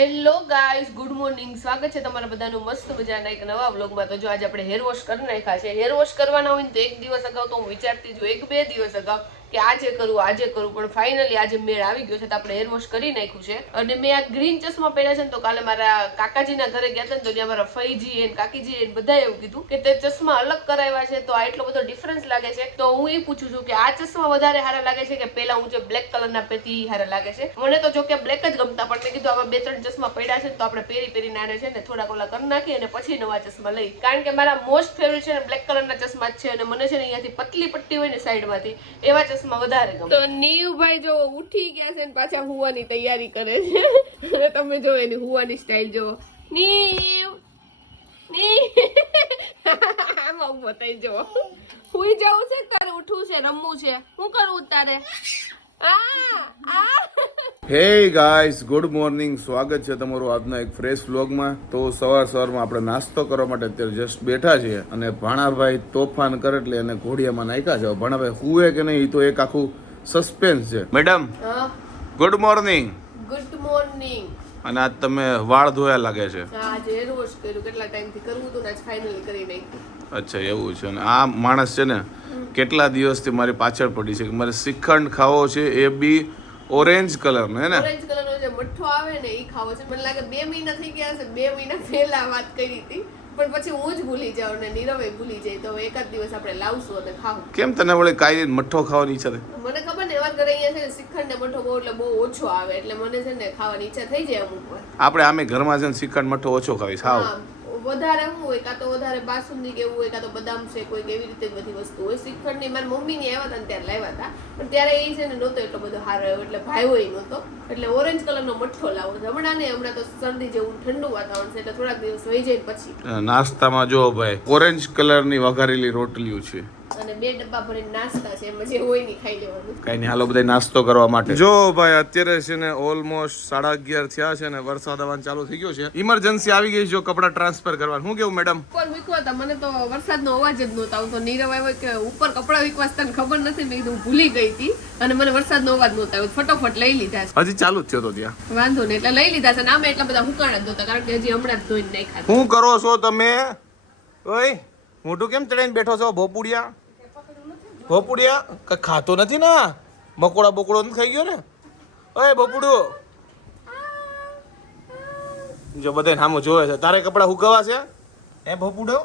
el hello guys good morning. સ્વાગત છે તમારા બધાનું મસ્ત મજાના એક નવા વ્લોગમાં. તો જો આજે આપણે હેર વોશ કરી નાખ્યા છે. હેર વોશ કરવાના હોય ને તો એક દિવસ અગાઉ તો હું વિચારતી છું એક બે દિવસ અગાઉ કે આજે કરું આજે કરું. પણ ફાઇનલી આજે મેળ આવી ગયો છે તો આપણે હેર વોશ કરી નાખ્યું છે. અને મેં આ ગ્રીન ચશ્મા પહેર્યા છે ને તો કાલે મારા કાકાજીના ઘરે ગયા હતા ને તો ત્યાં મારા ફઈજી એને કાકીજી એને બધાએ એવું કીધું કે તે ચશ્મા અલગ કરાવ્યા છે. તો આ એટલો બધો ડિફરન્સ લાગે છે. તો હું એ પૂછું છું કે આ ચશ્મા વધારે સારા લાગે છે કે પેલા હું જે બ્લેક કલરના પહેરતી સારા લાગે છે? મને તો જો કે બ્લેક જ ગમતા, પણ મેં કીધું આવા બે ત્રણ ચશ્મા પડ્યા છે તો આપણે પહેરી પહેરીને નાને છે ને થોડાક ઓલા કરી નાખી અને પછી નવા ચશ્મા લઈ. કારણ કે મારા મોસ્ટ ફેવરેટ છે ને બ્લેક કલરના ચશ્મા છે અને મને છે ને અહીંયાથી પતલી પટ્ટી હોય ને સાઈડમાંથી, એવા ચશ્મા વધારે ગમે. તો નીવભાઈ જો ઉઠી ગયા છે ને પાછા હુવાની તૈયારી કરે છે. અને તમે જો એની હુવાની સ્ટાઇલ જો નીવ આમાં ઊભો થઈ જો હુઈ જવું છે કર ઉઠવું છે, રમવું છે. હું કરું તારે હે ગાઈસ ગુડ મોર્નિંગ સ્વાગત છે તમારું આજના એક ફ્રેશ વ્લોગમાં તો સવાર સવારમાં આપણે નાસ્તો કરવા માટે અત્યારે જસ્ટ બેઠા છીએ અને ભાણાભાઈ તોફાન કરે એટલે એને ઘોડિયામાં નાખ્યા છે. ભાણાભાઈ હુએ કે નહીં એ તો એક આખું સસ્પેન્સ છે. Madam good morning good morning અને આજ તમે વાળ ધોયા લાગે છે. આજે રોજ કર્યું. કેટલા ટાઈમથી કરવું તો આજ ફાઇનલી કરી નાખ્યું. અચ્છા એવું છે. અને આ માણસ છે ને કેટલા દિવસથી મારી પાછળ પડી છે કે મારે શ્રીખંડ ખાવો છે એ બી ઓરેન્જ કલરનો હે ને? ઓરેન્જ કલરનો જે મઠ્ઠો આવે ને એ ખાવો છે. મને લાગે બે મહિના થઈ ગયા છે બે મહિના પહેલા વાત કરી હતી. પણ પછી હું જ ભૂલી જાઉં ને નીરવે ભૂલી જાય. તો હવે એકાદ દિવસ આપણે લાવશું અને ખાવું. કેમ તને વળી કાઈ મઠ્ઠો ખાવાની ઈચ્છા થઈ મને ખબર ને વાત કરે અહીંયા છે ને શ્રીખંડ ને મઠ્ઠો બહુ એટલે બહુ ઓછો આવે. એટલે મને છે ને ખાવાની ઈચ્છા થઈ જાય અમુક વાર. આપણે આમે ઘરમાં છે ને શ્રીખંડ મઠ્ઠો ઓછો ખાવી સાવ વધારે શું હોય, કાં તો વધારે બાસુંદી કેવું હોય, કાં તો બદામ છે કોઈ એવી રીતે બધી વસ્તુ હોય. શ્રીખંડની મારી મમ્મીની આવ્યા હતા ત્યારે લાવ્યા હતા. પણ ત્યારે એ છે ને નહોતો એટલો બધો સારો આવ્યો એટલે ભાઈઓ એ નહોતો. એટલે ઓરેન્જ કલરનો મઠ્ઠો લાવો. હમણાં ને હમણાં તો શરદી જેવું ઠંડુ વાતાવરણ છે, એટલે થોડાક દિવસ વહી જાય પછી. નાસ્તામાં જો ભાઈ ઓરેન્જ કલરની વઘારેલી રોટલીઓ છે. અને બે ડબ્બા ભરીને નાસ્તા છે એમાં જે હોય નહીં ખાઈ લેવાનું. કઈ નહીં હાલો બધા નાસ્તો કરવા માટે. જો ભાઈ અત્યારે છે ને ઓલમોસ્ટ સાડા અગિયાર થયા છે ને વરસાદ આવવાનું ચાલુ થઈ ગયો છે. ઇમરજન્સી આવી ગઈ છે જો કપડા ટ્રાન્સફર કરવા હું કેવું મેડમ ઉપર હતા મને તો વરસાદનો અવાજ જ નહોતો આવતો. નીરવ આવ્યો કે ઉપર કપડા વીકવા તને ખબર નથી? મેં કીધું હું ભૂલી ગઈ હતી. અને મને વરસાદનો અવાજ નહોતો આવ્યો. ફટોફટ લઈ લીધા છે. હજી ચાલુ જ થયો હતો ત્યાં. વાંધો નહીં એટલે લઈ લીધા છે. અને આમે એટલા બધા હુકાણા જ નહોતા કારણ કે હજી હમણાં જ ધોઈને નાખ્યા શું કરો છો તમે? ઓય મોઢું કેમ ચડાઈને બેઠો છો? ભોપુડિયા? ભોપુડિયા? કઈ ખાતો નથી ને મકોડા બકોડો નથી ખાઈ ગયો ને? ઓય ભોપુડ્યો જો બધા નામો જોવે છે. તારે કપડા હુકવા છે? એ ભોપુડ્યો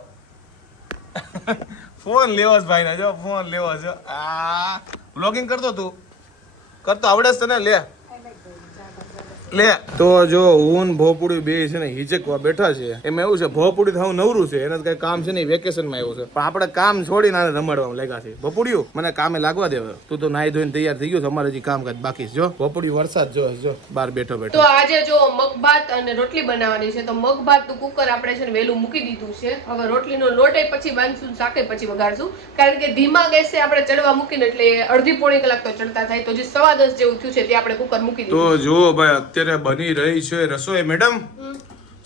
ફોન લેવો છે ભાઈ જો ફોન લેવો છે. આ બ્લોગિંગ કરતો તું. કરતો આવડે છે તને, લે. લે તો જો હું ભોપુડી બે છે ને હિચકવા બેઠા છે એમાં એવું છે ભોપુડી થવું નવરું છે એને કઈ કામ છે ને વેકેશનમાં આવ્યું છે. પણ આપણે કામ છોડીને આને રમાડવા લાગ્યા છે ભોપુડિયું મને કામે લાગવા દે તું તો નાઈ ધોઈને તૈયાર થઈ ગયો છે અમારે હજી કામકાજ બાકી છે. જો ભોપુડી વરસાદ જો જો બહાર બેઠો બેઠો. તો આજે જો મગભાત અને રોટલી બનાવવાની છે તો મગભાતનું કુકર આપણે છે ને વહેલું મૂકી દીધું છે. હવે રોટલીનો લોટ એ પછી બાંધશું શાકે પછી વગાડશું કારણ કે ધીમા ગેસે આપણે ચડવા મૂકીને એટલે અડધી પોણી કલાક તો ચડતા થાય. તો જે સવા દસ જેવું થયું છે તે આપણે કુકર મૂકી દીધું. તો જુઓ ભાઈ અત્યારે બની રહી છે રસોઈ. મેડમ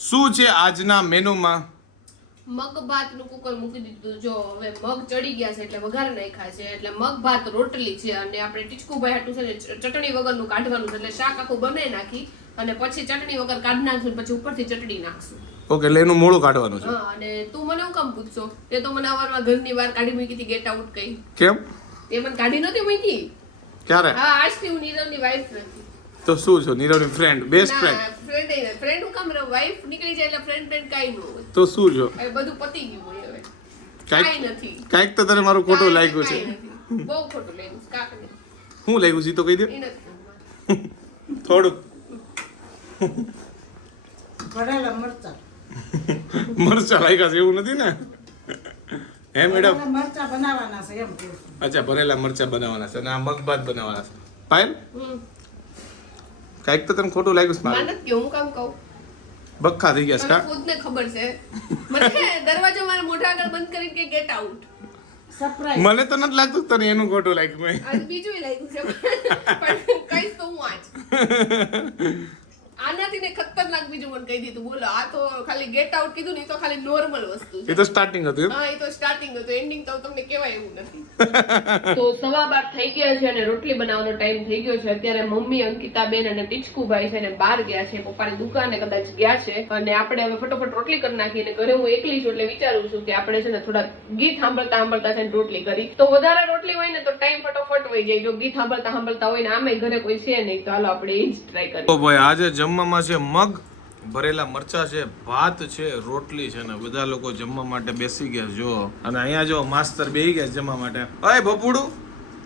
શું છે આજના મેનુમાં? મગ ભાતનું કુકર મૂકી દીધું. જો હવે મગ ચડી ગયા છે એટલે વઘાર નાખ્યા છે. એટલે મગ ભાત રોટલી છે અને આપણે ટીચકુભાઈ હાટું છે ચટણી વગરનું કાઢવાનું છે. એટલે શાક આખું બનાવી નાખી અને પછી ચટણી વગર કાઢી નાખશું પછી ઉપરથી ચટણી નાખશું. ઓકે એટલે એનું મોડું કાઢવાનું છે. હા અને તું મને હું કામ પૂછશો? તે તો મને અવારમાં ઘરની બહાર કાઢી મૂકી હતી ગેટ આઉટ કઈ કેમ? તે મને કાઢી નહોતી મૂકી? ક્યારે? હા આજથી હું નીરવની વાઈફ નથી. તો શું છો? નીરવની friend best friend friend friend friend હું કામ વાઈફ નીકળી જાય એટલે ફ્રેન્ડ ફ્રેન્ડ કાઈ ન હોય. તો શું છો? હવે બધું પતી ગયું હોય હવે. કાંઈક નથી. કાંઈક તો તને મારું ખોટું કાંઈ- લાગ્યું છે. કાંઈ બહુ ખોટું લાગ્યું છે. હું લાગ્યું છે તો કહી દે. થોડું ભરેલા મરચાં. મરચા લાગ્યા છે એવું નથી ને? હે મેડમ મરચા બનાવવાના છે એમ અચ્છા ભરેલા મરચા બનાવવાના છે અને આ મગભાત બનાવવાના છે. પાયલ? હમ. કાંઈક તો તને ખોટું લાગ્યું મારે. કહ્યું, હું કામ કહું? બખ્ખા થઈ ગયા છે મને કા ખુદને ખબર છે. મને દરવાજો મારા મોઢા આગળ બંધ કરીને કે ગેટ આઉટ સરપ્રાઈઝ મને તો નથી લાગતું તને એનું ખોટું લાગ્યું મેં બીજું લાગ્યું છે પણ કઈશ તો હું આજ. આનાથી ને ખતરનાક બીજું મને કહી દીધું. બોલો આ તો ખાલી ગેટ આઉટ કીધું ને તો ખાલી નોર્મલ વસ્તુ છે. એ તો સ્ટાર્ટિંગ હતું હા એ તો સ્ટાર્ટિંગ હતું. એન્ડિંગ તો તમને કહેવાય એવું નથી. તો સવા બાર થઈ ગયા છે અને રોટલી બનાવવાનો ટાઈમ થઈ ગયો છે. અત્યારે મમ્મી અંકિતા બેન અને ટીચકુભાઈ છે ને બહાર ગયા છે. પપ્પાની દુકાને કદાચ ગયા છે. અને આપણે હવે ફટોફટ રોટલી કરી નાખી અને ઘરે હું એકલી છું એટલે વિચારું છું કે આપણે છે ને થોડા ગીત સાંભળતા સાંભળતા છે ને રોટલી કરી. તો વધારે રોટલી હોય ને તો ટાઈમ ફટોફટ હોય જાય. જો ગીત સાંભળતા સાંભળતા હોય ને આમે ઘરે કોઈ છે નહીં તો હાલો આપણે એ જ ટ્રાય કરીએ. તો ભાઈ આજે જમવામાં છે મગ ભરેલા મરચા છે ભાત છે રોટલી છે ને બધા લોકો જમવા માટે બેસી ગયા જો. અને અહીંયા જો માસ્તર બેસી ગયા છે જમવા માટે. અરે બપુડું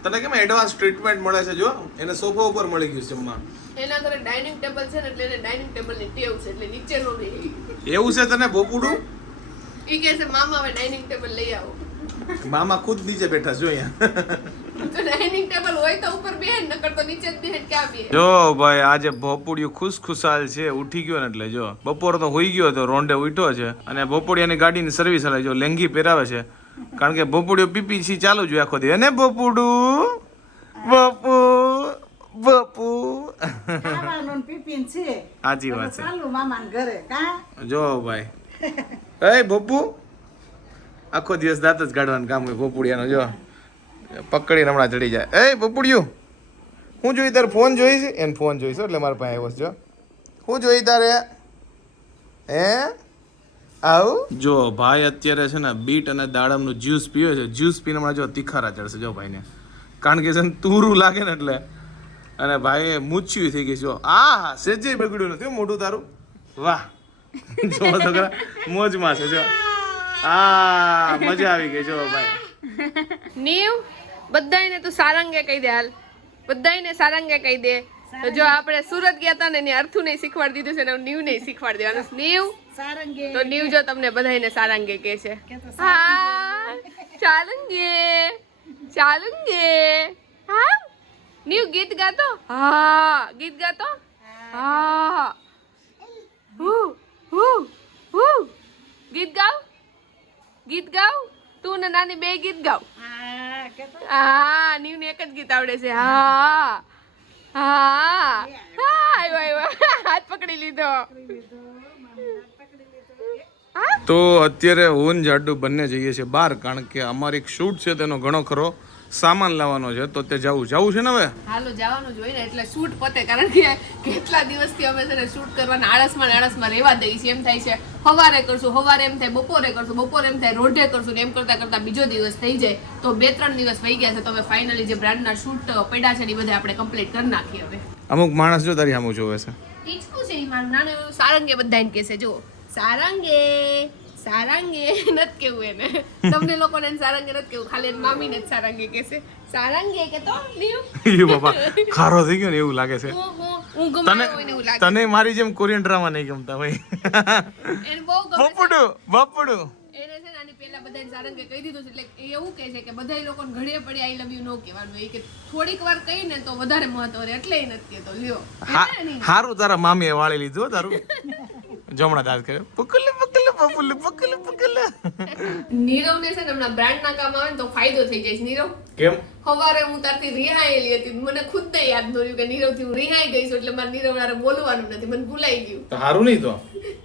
તને કેમ એડવાન્સ ટ્રીટમેન્ટ મળે છે જો? એને સોફા ઉપર મળી ગયું છે જમવા. એના ઘરે ડાઇનિંગ ટેબલ છે ને એટલે એને ડાઇનિંગ ટેબલની ટેવ છે એટલે નીચે નો નહીં એવું છે તને બપુડું ઈ કહે છે મામા હવે ડાઇનિંગ ટેબલ લઈ આવો. મામા ખુદ નીચે બેઠા છે જો અહીંયા. હોય તો ઉપર બે નકર તો નીચે જ ક્યાં ભાઈ આજે ભોપુડિયું ખુશ ખુશાલ છે ઉઠી ગયો ને એટલે જો. બપોર તો હોઈ ગયો હતો રોંડે ઉઠ્યો છે. અને ભોપુડિયાની ગાડીની સર્વિસ હાલે જો લેંગી પહેરાવે છે. કારણ કે ભોપુડિયો પીપીસી ચાલુ જ હોય આખો દે ને ભોપુડું બપુ બપુ સાચી વાત છે. ચાલુ મામાને ઘરે કા? જો ભાઈ. એ ભોપુ આખો દિવસ દાંત જ કાઢવાનું કામ હોય ભોપુડિયાનો જો. પકડીને હમણાં ચડી જાય. એ ભોપુડિયું હું જોઈ તારે ફોન જોઈશ છે? એને ફોન જોઈશ એટલે મારા પાસે આવ્યો જો. હું જોઈ તારે? હે? આવું? જો ભાઈ અત્યારે છે ને બીટ અને દાડમનું જ્યુસ પીવે છે. જ્યુસ પીને હમણાં જો તીખારા ચડશે જો ભાઈને. કારણ કે છે ને તુરું લાગે ને એટલે. અને ભાઈ મૂછ્યું થઈ ગઈ છે જો. આ હા સેજે બગડ્યું નથી મોઢું તારું. વાહ. જો છોકરા મોજમાં છે જો. આ મજા આવી ગઈ જો ભાઈ. નીવ? બધાયને તું સારંગે કહી દે હાલ. બધાયને સારંગે કહી દે. તો જો આપણે સુરત ગયા હતા ને એને અર્થું નહીં શીખવાડી દીધું છે ને નીવ નહીં શીખવાડી દેવાનું. નીવ સારંગે. તો નીવ જો તમને બધાયને સારંગે કહે છે. હા. ચાલંગે. ચાલંગે. હા? નીવ ગીત ગાતો? હા. ગીત ગાતો? હા. હુ? હુ? હુ? ગીત ગાવ? ગીત ગાવ? તું ને નાની બે ગીત ગાવ. હા નીવ ને એક જ ગીત આવડે છે. હા. હા. હા આવ્યો આવ્યો હાથ પકડી લીધો. તો અત્યારે હું જાડુ બંને જઈએ છીએ બહાર કારણ કે અમારી એક શૂટ છે તેનો ઘણો ખરો. સામાન લાવવાનો છે તો તે જવું. જવું છે ને હવે? હાલો જવાનું જોઈએ ને એટલે શૂટ પતે. કારણ કે કેટલા દિવસથી અમે છે ને શૂટ કરવાના આળસમાં આળસમાં રહેવા દઈએ છીએ. એમ થાય છે સવારે કરશું સવારે એમ થાય બપોરે કરશું બપોરે એમ થાય રોઢે કરશું એમ કરતા કરતા બીજો દિવસ થઈ જાય. તો બે ત્રણ દિવસ વહી ગયા છે તો હવે ફાઇનલી જે બ્રાન્ડના શૂટ પડ્યા છે ને એ બધા આપણે કમ્પ્લીટ કરી નાખીએ હવે. અમુક માણસ જો તારી સામું જોવે છે. ટીચકું છે એ મારું. નાનું સારંગે બધાને કહેશે જો સારંગે. સારંગે નથી કેવું એને. તમને લોકોને સારંગે નથી કેવું. ખાલી મામીને જ સારંગે કહે છે. સારાંગે કે તો લીવ બાપા ખારો થઈ ગયો ને એવું લાગે છે. તને મારી જેમ કોરિયન ડ્રામા નહીં ગમતા ભાઈ. એને બહુ ગમે બપડુ બપડું. એને છે ને આની પહેલા બધાને સારંગે કહી દીધું છે એટલે એવું કહે છે કે બધા લોકોને ઘડીએ પડી આઈ લવ યુ નો કહેવાનું. એ કે થોડીક વાર કહી ને તો વધારે મહત્વ રહે એટલે એ નથી કહેતો. લ્યો. હારું તારા મામીએ વાળી લીધું તારું. જમણા દાદ કર્યો. પુકલ પુકલ પપુલ પુકલ નીરવ ને છે ને હમણાં બ્રાન્ડના કામ આવે ને તો ફાયદો થઈ જાય નીરવ? કેમ? સવારે હું તારથી રિહાયેલી હતી. મને ખુદ ને યાદ ન કે કે નીરવથી હું રિહાઈ ગઈ છું એટલે મારે નીરવ વાળા બોલવાનું નથી. મને ભૂલાઈ ગયું. તો હારું નહીં તો?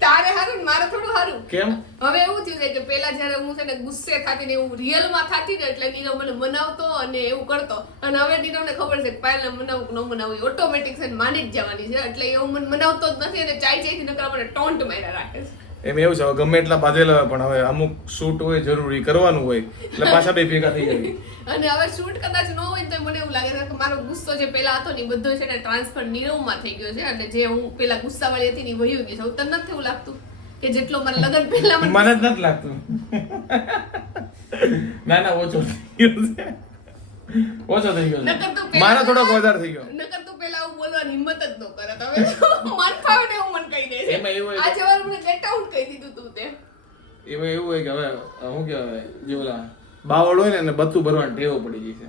તારે હારું મારે થોડું હારું. કેમ? હવે એવું થયું છે કે પેલા જયારે હું છે ને ગુસ્સે થતી ને એવું રિયલમાં થતી ને એટલે નીરવ મને મનાવતો અને એવું કરતો. અને હવે નીરવને ખબર છે પાયલ પહેલા મનાવું કે ન મનાવું ઓટોમેટિક છે ને માની જ જવાની છે. એટલે એવું મને મનાવતો જ નથી અને ચાઈ ચાઈથી નકરા મને ટોન્ટ માર્યા રાખે છે. એમ એવું છે ગમે એટલા બાંધેલા પણ હવે અમુક શૂટ હોય જરૂરી કરવાનું હોય એટલે પાછા બે ભેગા થઈ જાય. અને હવે શૂટ કદાચ ન હોય તો મને એવું લાગે છે કે મારો ગુસ્સો જે પેલા હતો ને બધો છે ને ટ્રાન્સફર નીરવમાં થઈ ગયો છે. એટલે જે હું પેલા ગુસ્સાવાળી હતી ને વહી ગઈ છે. તને નથી એવું લાગતું કે જેટલો મને લગન પહેલા મને જ નથી લાગતું. ના ના ઓછો થઈ ગયો છે. ઓછો થઈ ગયો મારા છે મારો થોડોક વધારે થઈ ગયો. નકર તો પેલા આવું બોલવાની હિંમત જ ન કરે. હવે મન ફાવે ને હું મને કહી દે છે. એમાં એવું આજે વાર મને ગેટ આઉટ કહી દીધું તું તે એમાં એવું હોય કે હવે શું કહેવાય જે ઓલા બાવળ હોય ને એને બત્તું ભરવાની ટેવો પડી ગઈ છે.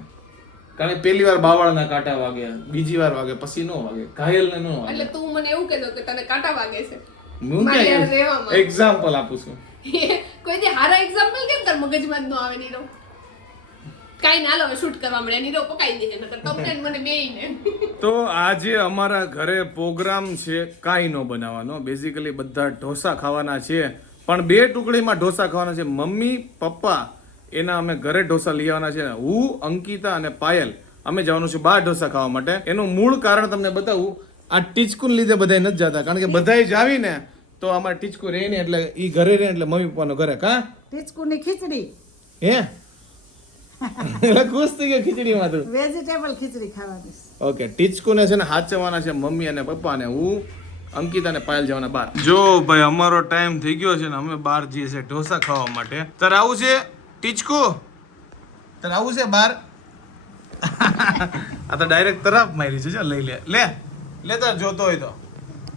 કારણ કે પહેલી વાર બાવળના કાંટા વાગ્યા બીજી વાર વાગે પછી નો વાગે ઘાયલ ને નો વાગે. એટલે તું મને એવું કહેતો કે તને કાંટા વાગે છે. હું ક્યાં એક્ઝામ્પલ આપું છું. કોઈ દી હારા એક્ઝામ્પલ કેમ તાર મગજમાં જ ન આવે નીરો કાઈ ના લાવે શૂટ કરવા મળે નીરો પકાઈ દે નકર તમને મને બેયને. તો આજે અમારા ઘરે પ્રોગ્રામ છે કાઈ નો બનાવવાનો. બેઝિકલી બધા ઢોસા ખાવાના છે. પણ બે ટુકડીમાં ઢોસા ખાવાના છે. મમ્મી પપ્પા એના અમે ઘરે ઢોસા લઈ આવવાના છે. હું અંકિતા અને પાયલ અમે જવાનું છે બહાર ઢોસા ખાવા માટે. એનું મૂળ કારણ તમને બતાવું આ ટીચકુન લીધે બધાય નથી જતા. કારણ કે બધાય જાવી ને તો અમારે ટીચકુ રહે ને એટલે ઈ ઘરે રહે એટલે મમ્મી પપ્પાનો ઘરે. કા? ટીચકુની ખીચડી. હે? ખુશ થઈ ગયો ખીચડીમાં તું. વેજીટેબલ ખીચડી ખાવાની. ઓકે ટીચકુને છે ને હાચવાના છે મમ્મી અને પપ્પા ને હું અંકિતા અને પાયલ જવાના બાર. જો ભાઈ અમારો ટાઈમ થઈ ગયો છે ને અમે બહાર જઈએ છે ઢોસા ખાવા માટે. તારે આવું છે? ટીચકો? તારે આવું છે બહાર આ તો ડાયરેક્ટ તરફ મારી છે જો લઈ લે. લે લે તાર જોતો હોય તો.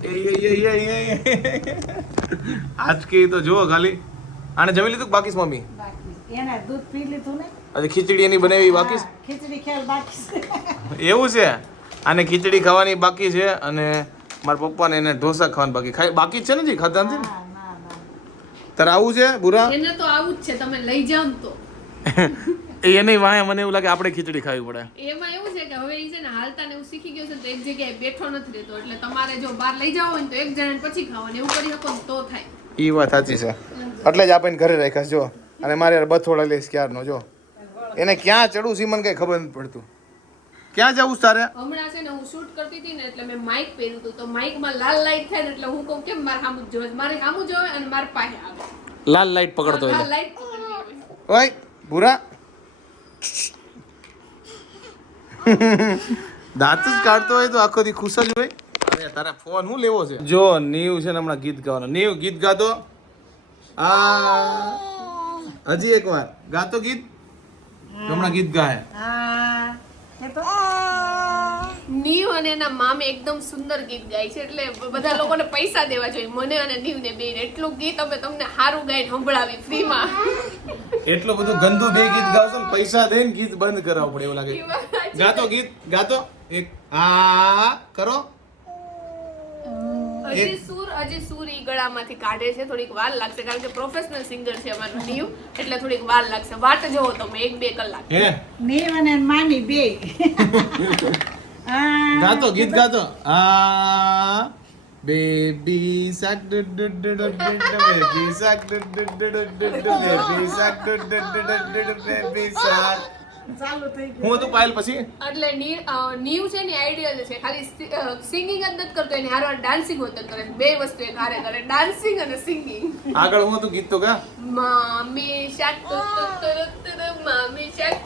એ એ એ એ એ એ. આજ કે તો જુઓ ખાલી. આને જમી લીધું કે બાકી મમ્મી? બાકી. એને દૂધ પી લીધું ને. અરે ખીચડી એની બનાવી બાકી ખીચડી ખેલ બાકી એવું છે? આને ખીચડી ખાવાની બાકી છે અને મારા પપ્પાને એને ઢોસા ખાવાનું બાકી ખાઈ બાકી છે ને જી ખાધા નથી તારે આવું છે બુરા? એને તો આવું જ છે તમે લઈ જાઓ તો. એ એની વાંહે મને એવું લાગે આપણે ખીચડી ખાવી પડે. એમાં એવું છે કે હવે એ છે ને હાલતા ને એવું શીખી ગયો છે તો એક જગ્યાએ બેઠો નથી રહેતો. એટલે તમારે જો બહાર લઈ જાવ હોય તો એક જણા પછી ખાવાનું. એવું કરી શકો તો થાય. એ વાત સાચી છે. એટલે જ આપણે ઘરે રાખ્યા જો. અને મારે બથોડા લઈશ ક્યારનો જો. એને ક્યાં ચડું છે મને કઈ ખબર નથી પડતું. ક્યાં જવું તારે? હમણાં છે ને હું શૂટ કરતી હતી ને એટલે મેં માઇક પહેર્યું હતું. તો માઇકમાં લાલ લાઈટ થાય ને એટલે હું કહું કેમ મારે સામું જોવે મારે સામું જોવે અને મારે પાસે આવે. લાલ લાઈટ પકડતો હોય લાઈટ ઓય ભૂરા. દાંત જ કાઢતો હોય તો આખો દી ખુશ જ હોય. અરે તારે ફોન હું લેવો છે? જો નીવ છે ને હમણાં ગીત ગાવાનો. નીવ ગીત ગાતો. આ હજી એક વાર ગાતો ગીત? હમણાં ગીત ગાય. આ નીવ અને એના મામે એકદમ સુંદર ગીત ગાય છે એટલે બધા લોકોને પૈસા દેવા જોઈએ. મને અને નીવ ને બે એટલું ગીત અમે તમને સારું ગાઈને સંભળાવી ફ્રીમાં. એટલું બધું ગંદુ બે ગીત ગાવશો ને પૈસા દઈને ગીત બંધ કરાવવું પડે એવું લાગે. ગાતો ગીત ગાતો. એક આ કરો. અજી સૂર અજી સૂર ઈ ગળામાંથી કાઢે છે થોડીક વાર લાગશે કારણ કે પ્રોફેશનલ સિંગર છે અમારું નીવ એટલે થોડીક વાર લાગશે વાટ જોવો તમે એક બે કલાક નીવ અને માની બે ગાતો ગીત ગાતો આ બેબી સાક બેબી સાક બેબી સાક બેબી સાક ચાલુ થઈ ગયું હું હતું પાયલ પછી એટલે નીવ છે ને આઈડિયલ છે ખાલી સિંગિંગ જ નથી કરતો એની હારો ડાન્સિંગ હોત કરે બે વસ્તુ એક હારે કરે ડાન્સિંગ અને સિંગિંગ આગળ હું હતું ગીત તો ગા મામી શાક ટુ ટુ, મામી શાક.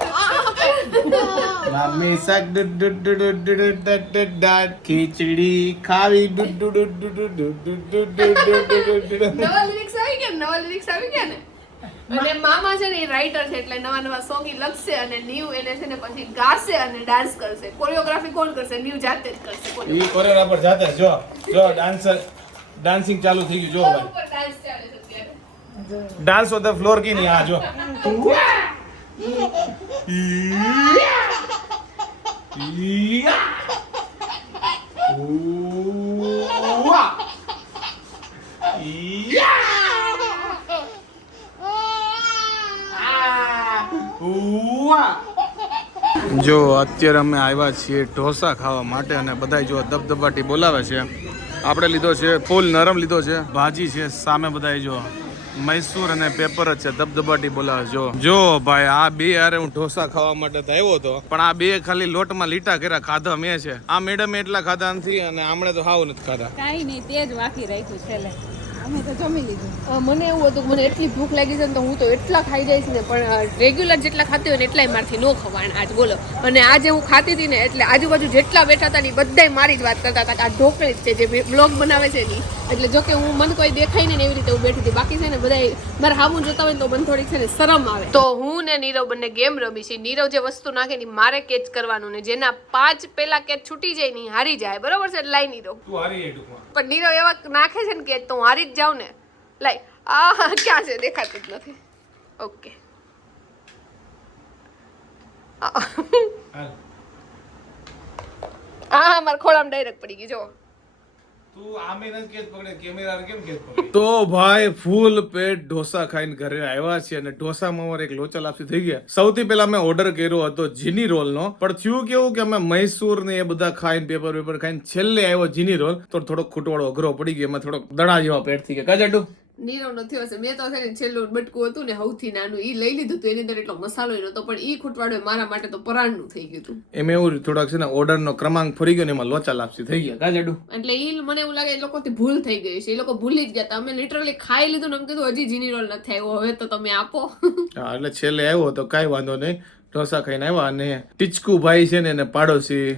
મામી શાક ડુ ડુ ડુ ડુ ડુ ડુ ડુ ડુ ડુ. ખીચડી ખાવી ડુ ડુ ડુ ડુ ડુ ડુ ડુ ડુ ડુ ડુ ડુ ડુ ડુ. નવા લિરિક્સ આવી ગયા ને નવા લિરિક્સ આવી ગયા ને અને મામા છે ને એ રાઇટર છે એટલે નવા નવા સોંગ ઈ લખશે અને નીવ એને છે ને પછી ગાશે અને ડાન્સ કરશે. કોરિયોગ્રાફી કોણ કરશે? નીવ જાતે જ કરશે ઈ કોરિયોગ્રાફર જાતે જો. જો ડાન્સર ડાન્સિંગ ચાલુ થઈ ગયું. જો ભાઈ. ડાન્સ ચાલે છે અત્યારે. ડાન્સ ઓફ ધ ફ્લોર કી ની આ જો. જો અત્યારે અમે આવ્યા છીએ ઢોસા ખાવા માટે અને બધા જો ધબધબાટી બોલાવે છે. આપણે લીધો છે ફૂલ નરમ લીધો છે ભાજી છે સામે બધા જો મૈસૂર અને પેપર જ છે ધબધબાટી બોલાવે જો જો ભાઈ આ બે યારે હું ઢોસા ખાવા માટે તો આવ્યો હતો પણ આ બે ખાલી લોટમાં લીટા કર્યા ખાધા મેં છે. આ મેડમે એટલા ખાધા નથી અને આમણે તો હાવ નથી ખાધા. કઈ નહીં તે જ બાકી રાખ્યું છેલ્લે અમે તો જમી લીધું. મને એવું હતું મને એટલી ભૂખ લાગી છે ને તો હું તો એટલા ખાઈ જઈશ ને પણ રેગ્યુલર જેટલા ખાતી હોય ને એટલાય મારથી ન ખવાણ આજ બોલો. અને આજે હું ખાતી હતી ને એટલે આજુબાજુ જેટલા બેઠા હતા ને બધાય મારી જ વાત કરતા હતા કે આ ઢોકળી જ છે જે બ્લોગ બનાવે છે એની. એટલે જોકે હું મને કોઈ દેખાય નહીં ને એવી રીતે હું બેઠી હતી. બાકી છે ને બધાય મારા હામું જોતા હોય ને તો મને થોડીક છે ને શરમ આવે. તો હું ને નીરવ બંને ગેમ રમી છે. નીરવ જે વસ્તુ નાખે ની મારે કેચ કરવાનું ને જેના પાંચ પેલા કેચ છૂટી જાય ની હારી જાય. બરોબર છે? લાઈ નીરવ તું હારી એ ટૂંકમાં. પણ નીરવ એવા નાખે છે ને કેચ તો હું હારી જ જાઉં ને લાઈ આ ક્યાં છે? દેખાતું જ નથી. ઓકે. હા મારા ખોળામાં ડાયરેક્ટ પડી ગઈ જો તું ભાઈ ફૂલ પેટ ઢોસા ખાઈને ઘરે આવ્યા છે અને ઢોસામાં અમારે એક લોચા લાપસી થઈ ગયા. સૌથી પહેલા મેં ઓર્ડર કર્યો હતો જીની રોલ નો પણ થયું કેવું કે અમે મૈસૂર ને એ બધા ખાઈને પેપર પેપર ખાઈને છેલ્લે આવ્યો જીની રોલ તો થોડોક ખૂટવાળો અઘરો પડી ગયો, એમાં થોડોક દડા જેવા પેટ થઈ ગયા. કાજાડુ નીરવ નથી હશે. મેં તો છે ને છેલ્લું બટકું હતું ને સૌથી નાનું એ લઈ લીધું હતું એની અંદર એટલો મસાલો નતો પણ એ ખૂટવાડો મારા માટે તો પરાણનું થઈ ગયું હતું. એમ એવું થોડાક છે ને ઓર્ડર નો ક્રમાંક ફરી ગયો ને એમાં લોચા લાપસી થઈ ગયા. કાજાડુ એટલે એ મને એવું લાગે એ લોકોથી ભૂલ થઈ ગઈ છે એ લોકો ભૂલી જ ગયા હતા. અમે લિટરલી ખાઈ લીધું ને એમ કીધું હજી જીની રોલ નથી આવ્યો હવે તો તમે આપો. હા એટલે છેલ્લે આવ્યો તો કાંઈ વાંધો નહીં. ઢોસા ખાઈને આવ્યા અને ટીચકુ ભાઈ છે ને એને પાડોશી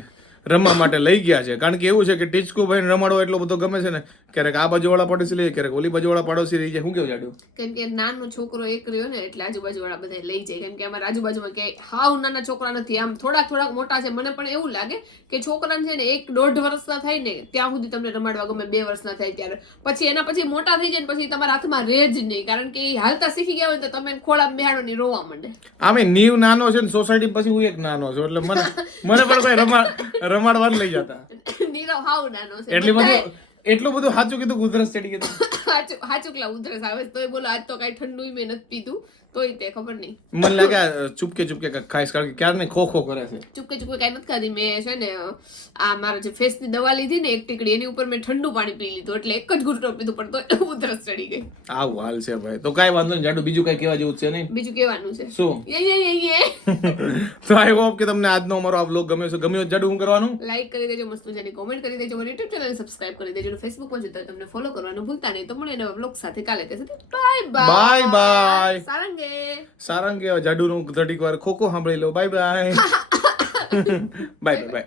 રમવા માટે લઈ ગયા છે. કારણ કે એવું છે કે ટીચકુ ભાઈને રમાડવો એટલો બધો ગમે છે ને ક્યારેક આ બાજુવાળા પડોશી લઈએ ક્યારેક ઓલી બાજુવાળા પડોશી લઈ જાય શું કેવું જાડ્યું કેમ કે નાનો છોકરો એક રહ્યો ને એટલે આજુબાજુ વાળા બધા લઈ જાય. કેમ કે અમારા આજુબાજુમાં કે હાવ નાના છોકરા નથી. આમ થોડાક થોડાક મોટા છે. મને પણ એવું લાગે કે છોકરાને છે ને એક દોઢ વર્ષના થાય ને ત્યાં સુધી તમને રમાડવા ગમે બે વર્ષના થાય ત્યારે. પછી એના પછી મોટા થઈ જાય ને પછી તમારા હાથમાં રહે જ નહીં. કારણ કે એ હાલતા શીખી ગયા હોય તો તમે ખોળા બેહાડો ની રોવા માંડે. આમે નીવ નાનો છે ને સોસાયટી પછી હું એક નાનો છું. એટલે મને મને પણ કોઈ રમાડ રમાડવા લઈ જતા. નીરવ હાવ નાનો છે. એટલી બધું એટલું બધું સાચું કીધું, ઉધરસ ચડી ગયું સાચું સાચું કલા ઉધરસ આવે તો એ બોલો, આજ તો કઈ ઠંડુ મેં નથી પીધું. તોય તે ખબર નહીં. મને લાગે ચૂપકે ચૂપકે ખાઈશ કારણ કે ક્યારે ખો ખો કરે છે. ચૂપકે ચૂપકે કઈ નથી ખાધી. મેં છે ને આ મારા જે ફેસની દવા લીધી ને એક ટીકડી એની ઉપર મેં ઠંડુ પાણી પી લીધું એટલે એક જ ઘૂંટડો પીધું પણ તો ઉધરસ ચડી ગઈ. આવું હાલ છે ભાઈ. તો કાંઈ વાંધો નહીં જાડુ બીજું કાંઈ કહેવા જેવું છે નહીં? બીજું કહેવાનું છે. શું? તો આઈ હોપ કે તમને આજનો અમારો આ બ્લોગ ગમ્યો છે ગમ્યો જાડુ હું કરવાનું? લાઈક કરી દેજો મસ્ત મજાની કોમેન્ટ કરી દેજો મારી યુટ્યુબ ચેનલ સબસ્ક્રાઇબ કરી દેજો. ફેસબુક પર જોતા તમને ફોલો કરવાનું ભૂલતા નહીં તો મળે નવા બ્લોગ સાથે. કાલે ત્યાં બાય બાય Bye bye. સારંગે. સારંગે જાડુનું ઘડીક વાર ખોખો સાંભળી લો. Bye bye bye bye bye